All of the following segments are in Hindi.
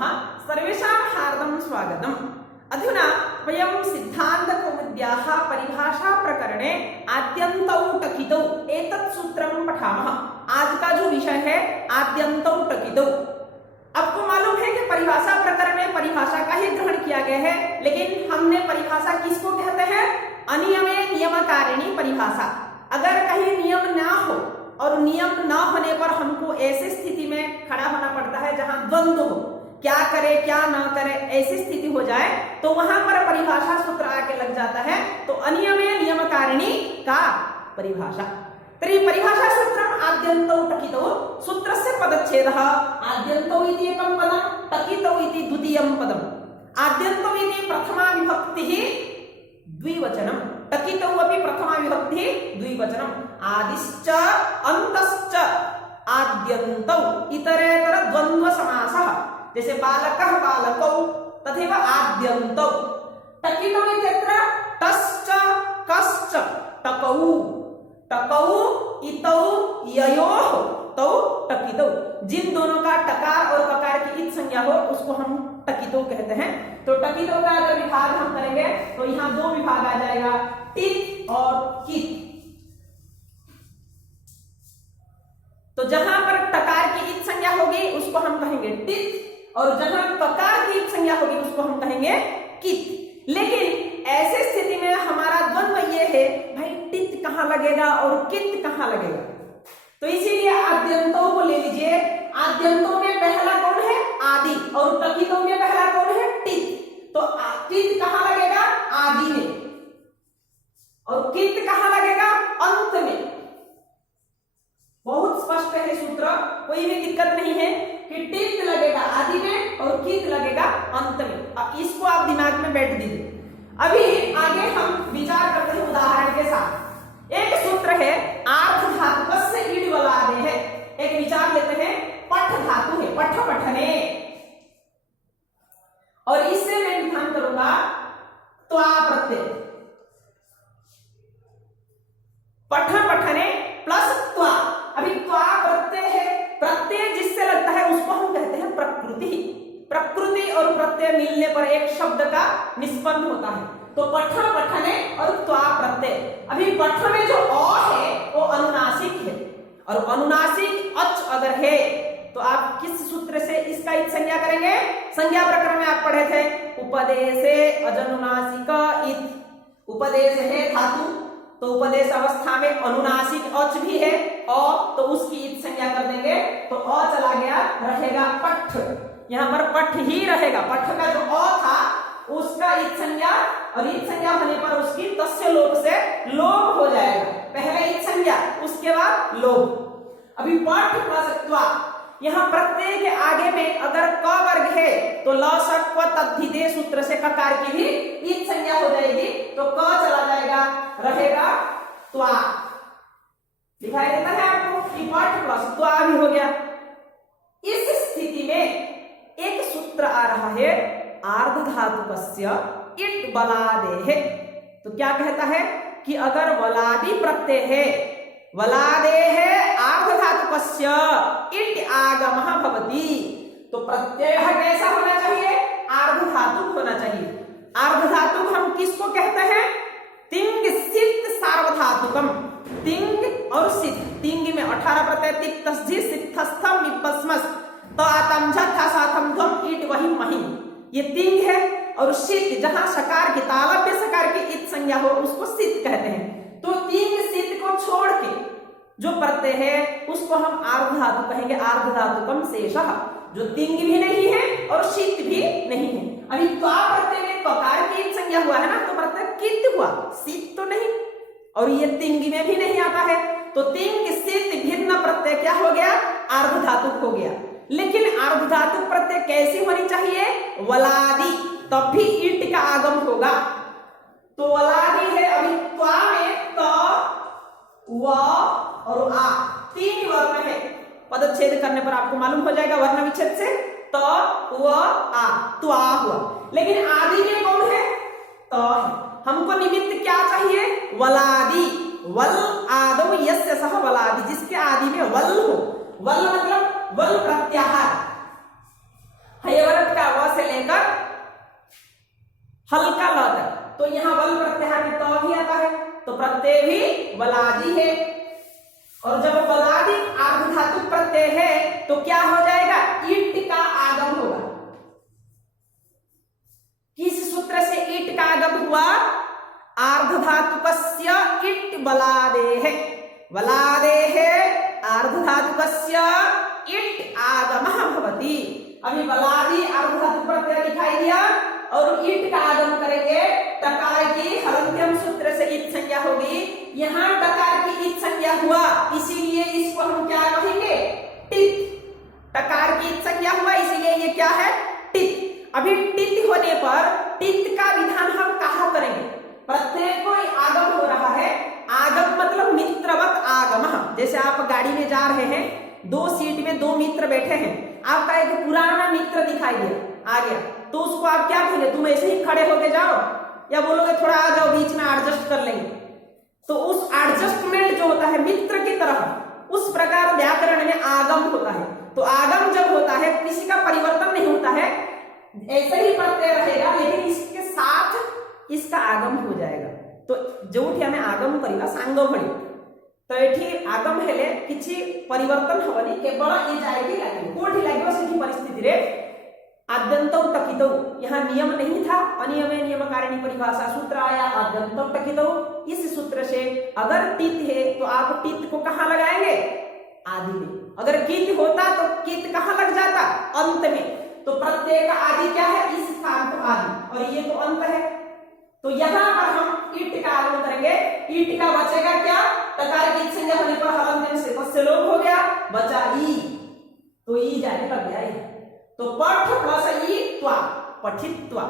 नमः। सर्वेषां हार्दं स्वागतम्। अधुना वयं सिद्धान्तकौमुद्याः परिभाषाप्रकरणे आद्यन्तौ टकितौ एतत् सूत्रं पठामः। आज का जो विषय है आद्यन्तौ टकितौ। आपको मालूम है कि परिभाषा प्रकरण में परिभाषा का ही ग्रहण किया गया है, लेकिन हमने परिभाषा किसको कहते हैं? अनियमे नियमकारिणी परिभाषा। अगर कहीं नियम ना हो और नियम न होने पर हमको ऐसी स्थिति में खड़ा होना पड़ता है जहां द्वंद्व हो, क्या करे क्या न करे, ऐसी स्थिति हो जाए तो वहां पर परिभाषा सूत्र आके लग जाता है। तो अनियमे नियमकारिणी का परिभाषा। तर्हि परिभाषा सूत्रम् आद्यन्तौ टकितौ सूत्रस्य पदच्छेदः आद्यन्तौ इति एकं पदं, टकितौ इति द्वितीयं पदम्। आद्यन्तौ इति प्रथमा विभक्तिः द्विवचनं, टकितौ अपि प्रथमा विभक्तिः द्विवचनम्। आदिश्च अन्तश्च आद्यन्तौ इतरेतर द्वन्द्व समासः, जैसे बालकः बालकौ तथैव आद्यन्तौ। टकितौ इत्यत्र टश्च कश्च टकौ, टकौ इतौ ययोः तौ टकितौ। जिन दोनों का टकार और ककार की इत संज्ञा हो उसको हम टकितौ कहते हैं। तो टकितौ का अगर विभाग हम करेंगे तो यहाँ दो विभाग आ जाएगा, टित और कित। तो जहां पर टकार की इत संज्ञा होगी उसको हम कहेंगे टित, और जहां ककार की इत संज्ञा होगी उसको हम कहेंगे कित। लेकिन ऐसे स्थिति में हमारा द्वंद्व ये है, भाई टित कहां लगेगा और कित कहां लगेगा। तो इसीलिए आद्यन्तों को ले लीजिए। आद्यन्तों में पहला कौन है? आदि, और टकितों में पहला कौन है? टित। तो टित कहां लगेगा? आदि में, और कित कहां लगेगा? अंत में। बहुत स्पष्ट है सूत्र, कोई भी दिक्कत नहीं है कि टित लगेगा आदि में और कित लगेगा अंत में। अब इसको आप दिमाग में बैठ दीजिए। अभी आगे हम विचार करते हैं उदाहरण के साथ। एक सूत्र है आर्ध धातुकस्य ईड बलादे है। एक विचार लेते हैं, पठ धातु है, पठ पठने, और इससे मैं विधान करूंगा त्वा प्रत्यय। पठ पठने प्लस त्वा। अभी त्वा प्रत्यय है, प्रत्यय जिससे लगता है उसको हम कहते हैं प्रकृति। प्रकृति और प्रत्यय मिलने पर एक शब्द का निष्पन्न होता है। तो पठ पठने और त्वा प्रत्यय। अभी पठ में जो अ है वो अनुनासिक है, और अनुनासिक अच अगर है तो आप किस सूत्र से इसका इत संज्ञा करेंगे? संज्ञा प्रकरण में आप पढ़े थे, उपदेशे अजनुनासिक इत। उपदेश है धातु, तो उपदेश अवस्था में अनुनासिक अच भी है, और तो उसकी इत संज्ञा कर देंगे तो अ चला गया, रहेगा पठ। यहाँ पर पठ ही रहेगा। पठ का जो अ था उसका इत संज्ञा, और इत संज्ञा होने पर उसकी तस्य लोप से लोप हो जाएगा। पहले इत संज्ञा उसके बाद लोप। अभी पठ प्लस त्वा, यहाँ प्रत्यय के आगे में अगर क वर्ग है तो ल स क्व तद्धिते सूत्र से ककार की भी इत संज्ञा हो जाएगी, तो क चला जाएगा, रहेगा त्वा। दिखाई देता है आपको कि पठ प्लस त्वा भी हो गया। इस स्थिति में एक सूत्र आ रहा है आर्ध धातुकस्य इट बलादे है। तो क्या कहता है कि अगर वलादि प्रत्यय है, वलादे है आर्ध धातुकस्य इट आगमः भवति, तो प्रत्यय कैसा होना चाहिए? आर्ध धातुक होना चाहिए। आर्ध धातुक हम किसको कहते हैं? तिंग सित सार्वधातुकम। तिंग और सित, तिंग में 18 प्रत्यय, तिक तस्झि सित्थस्थम विपस्मस तो आतम झथा साथम ध्वम ईट वही महिम, ये तिंग है। और सित जहां सकार की तालव्य सकार की इत संज्ञा हो उसको सित कहते हैं। तो तिंग सित को छोड़ के जो प्रत्यय है उसको हम आर्ध धातु कहेंगे, आर्ध धातुकम शेषः, जो तिंग भी नहीं है और सित भी नहीं है। अभी त्वा प्रत्यय में ककार की इत संज्ञा हुआ है ना, तो प्रत्यय कित हुआ, सित तो नहीं, और ये तिंग में भी नहीं आता है। तो तिंग सित भिन्न प्रत्यय क्या हो गया? आर्ध धातुक हो गया। लेकिन आर्ध धातुक प्रत्यय कैसी होनी चाहिए? वलादि, तब भी ईट का आगम होगा। तो वलादि है, अभी त्वा में त व और आ तीन वर्ण है। पदच्छेद करने पर आपको मालूम हो जाएगा वर्ण विच्छेद से, त व आ, त्वा हुआ। लेकिन आदि में कौन है? त है। हमको निमित्त क्या चाहिए? वलादि। वल आदौ यस्य सह वलादि, जिसके आदि में वल हो। वल मतलब वल प्रत्याहार। हयवरत यहाँ वल प्रत्याहार में त भी आता है, तो प्रत्यय भी वलादि है। और जब वलादि आर्ध धातु प्रत्यय है तो क्या हो जाएगा, ईट का आगम होगा। किस सूत्र से ईट का आगम हुआ, आर्ध धातुकस्य ईट वलादेः, वलादेः आर्ध धातुकस्य ईट आगमः भवति। अभी वलादि आर्ध धातु प्रत्यय दिखाई दिया और ईट का आगम करेंगे, टकार की हलंत्यम सूत्र से ईट संज्ञा होगी। यहाँ टकार की ईट संज्ञा हुआ, इसीलिए इसको हम क्या कहेंगे, टित। टकार की ईट संज्ञा हुआ इसीलिए ये क्या है, टित। अभी टित होने पर टित का विधान हम कहाँ करेंगे, प्रत्यय को आगम हो रहा है, आगम मतलब मित्रवत आगम। जैसे आप गाड़ी में जा रहे हैं, दो सीट में दो मित्र बैठे हैं, आपका एक पुराना मित्र दिखाई दिया आ गया, तो उसको आप क्या कहेंगे, तुम ऐसे ही खड़े होके जाओ या बोलोगे थोड़ा आ जाओ बीच में एडजस्ट कर लेंगे। तो उस एडजस्टमेंट जो होता है मित्र की तरह, उस प्रकार व्याकरण में आगम होता है। तो आगम जब होता है किसी का परिवर्तन नहीं होता है, ऐसे ही प्रत्यय रहेगा लेकिन इसके साथ इसका आगम हो जाएगा। तो जोठी हमें आगम करिबा सांग भली, तो एठी आगम हेले किछि परिवर्तन होबनी, केवल ए जाएगी लागिबो, कोठी लागिबो सेठी परिस्थिति रे आद्यंतौ टकितौ। यहाँ नियम नहीं था, अनियमे नियमकारिणी परिभाषा सूत्र आया आद्यंतौ टकितौ। इस सूत्र से अगर टित है तो आप टित को कहाँ लगाएंगे, आदि में। अगर कित होता तो कित कहाँ लग जाता, अंत में। तो प्रत्यय का आदि क्या है, इस स्थान को आदि, और ये तो अंत है। तो यहाँ पर हम ईट का आगमन करेंगे, ईट का बचेगा क्या, टकार की संज्ञा होने पर हलंत्यम से पश्य लोप हो गया, बचा ई, तो ई जाने लग गया ई। तो पठ प्लस ई त्वा, पठित्वा,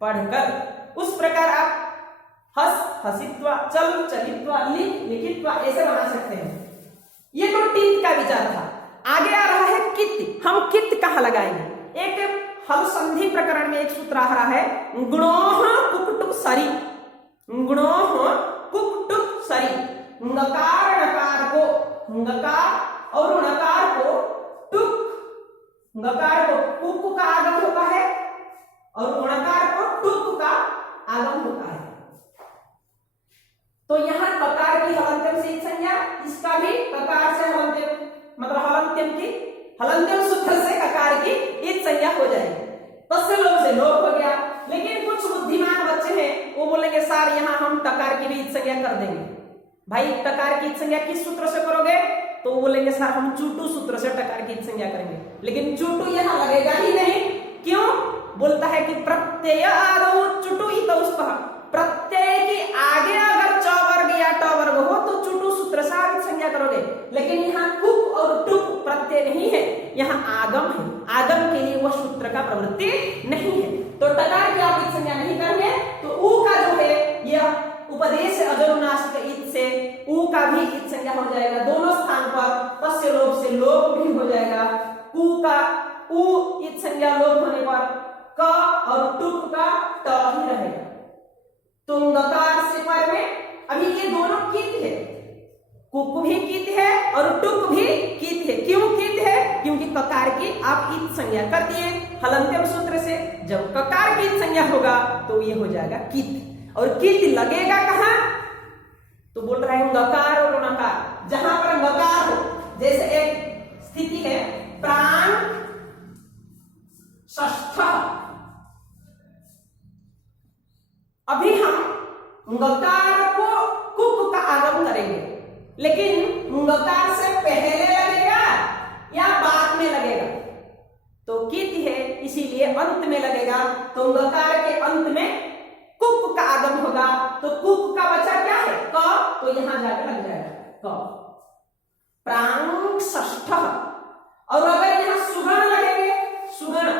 पढ़कर। उस प्रकार आप हस हसित्वा, चल चलित्वा, लिख लिखित्वा ऐसे बना सकते हैं। ये तो टित का विचार था। आगे आ रहा है कित। हम कित कहाँ लगाएंगे, एक हल संधि प्रकरण में एक सूत्र आ रहा है, गुणोः कुक्टुक् सरि, गुणोः कुक्टुक् सरि। नकार नकार को, नकार और नकार को टुक, नकार को कुक का आगम होता है और नकार को टुक का आगम होता है। तो यहाँ ककार की हलंत्यम से संज्ञा, इसका भी ककार से हलंत्यम, मतलब हलंत्यम की हलंत्यम सूत्र से ककार की इत संज्ञा हो जाएगी। तस्य लोप से लोप हो गया। लेकिन कुछ बुद्धिमान बच्चे हैं, वो बोलेंगे सर यहाँ हम टकार की भी इत संज्ञा कर देंगे। भाई टकार की इत संज्ञा किस सूत्र से करोगे, तो वो बोलेंगे सर हम चूटू सूत्र से टकार की इत संज्ञा करेंगे। लेकिन चूटू यहाँ लगेगा ही नहीं, क्यों, बोलता है कि प्रत्यय आदौ चुटु इतौस्तः, प्रत्यय के आगे अगर च वर्ग या ट वर्ग हो तो चुटु सूत्र से आप संज्ञा करोगे। लेकिन यहाँ कुक और टुक प्रत्यय नहीं है, यहाँ आगम है, आगम के लिए वह सूत्र का प्रवृत्ति नहीं है। तो टकार की आप संज्ञा नहीं करेंगे, तो ऊ का जो है यह उपदेश अजनुनासिक इत से ऊ का भी इत संज्ञा हो जाएगा। दोनों स्थान पर तस्य लोप से लोप भी हो जाएगा। कु का ऊ इत संज्ञा लोप होने पर क और टुक का ट ही रहेगा। तो नकार से पर में अभी ये दोनों कित है, कुक भी कित है और टुक भी कित है। क्यों कित है, क्योंकि ककार की आप इत संज्ञा कर दिए हलंत्यम सूत्र से। जब ककार की इत संज्ञा होगा तो ये हो जाएगा कित। और कित लगेगा कहाँ, तो बोल रहा है गकार और नकार। जहां पर गकार हो, जैसे एक स्थिति है प्राण षष्ठ, अभी हम गकार को कुक का आगम करेंगे, लेकिन गकार से पहले लगेगा या बाद में लगेगा, तो कित है इसीलिए अंत में लगेगा। तो गकार के अंत में कुक का आगम होगा, तो कुक का बचा क्या है, क, तो यहां जाकर लग जाएगा क, प्राण षष्ठ। और अगर यहां सुगण लगेंगे, सुगण,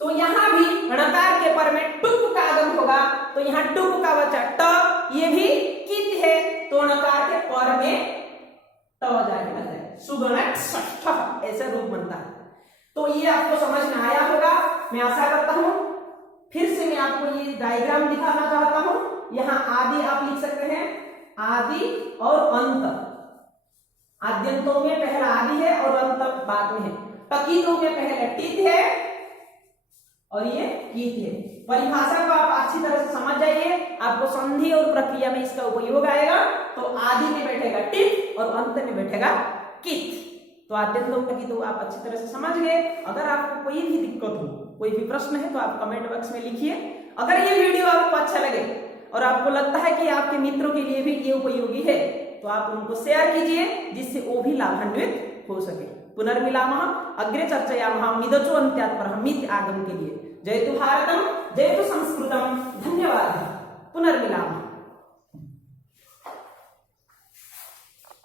तो यहां भी णकार के पर में टुक का आगम होगा, तो यहां टुक का बचा ट, ये भी कित है, तो णकार के पर में ट जाके लग जाएगा, सुगणक षष्ठ ऐसा रूप बनता है। तो ये आपको समझ में आया होगा, मैं आशा करता हूं। फिर से मैं आपको ये डायग्राम दिखाना चाहता हूं। यहाँ आदि आप लिख सकते हैं, आदि और अंत। आद्यंतों में पहला आदि है और अंत बाद में है। टकितों में पहले टित है और ये कीत है। परिभाषा को आप अच्छी तरह से समझ जाइए, आपको संधि और प्रक्रिया में इसका उपयोग आएगा। तो आदि में बैठेगा टित और अंत में बैठेगा कित। तो आद्यंत की तो आप अच्छी तरह से समझ गए। अगर आपको कोई भी दिक्कत हो, कोई भी प्रश्न है तो आप कमेंट बॉक्स में लिखिए। अगर ये वीडियो आपको अच्छा लगे और आपको लगता है कि आपके मित्रों के लिए भी ये उपयोगी है तो आप उनको शेयर कीजिए, जिससे वो भी लाभान्वित हो सके। पुनर्मिलामः अग्रे चर्चयामः मिदचो अन्त्यात् परः मित् आगम के लिए। जयतु भारतम, जयतु संस्कृतम। धन्यवाद। पुनर्मिलामः।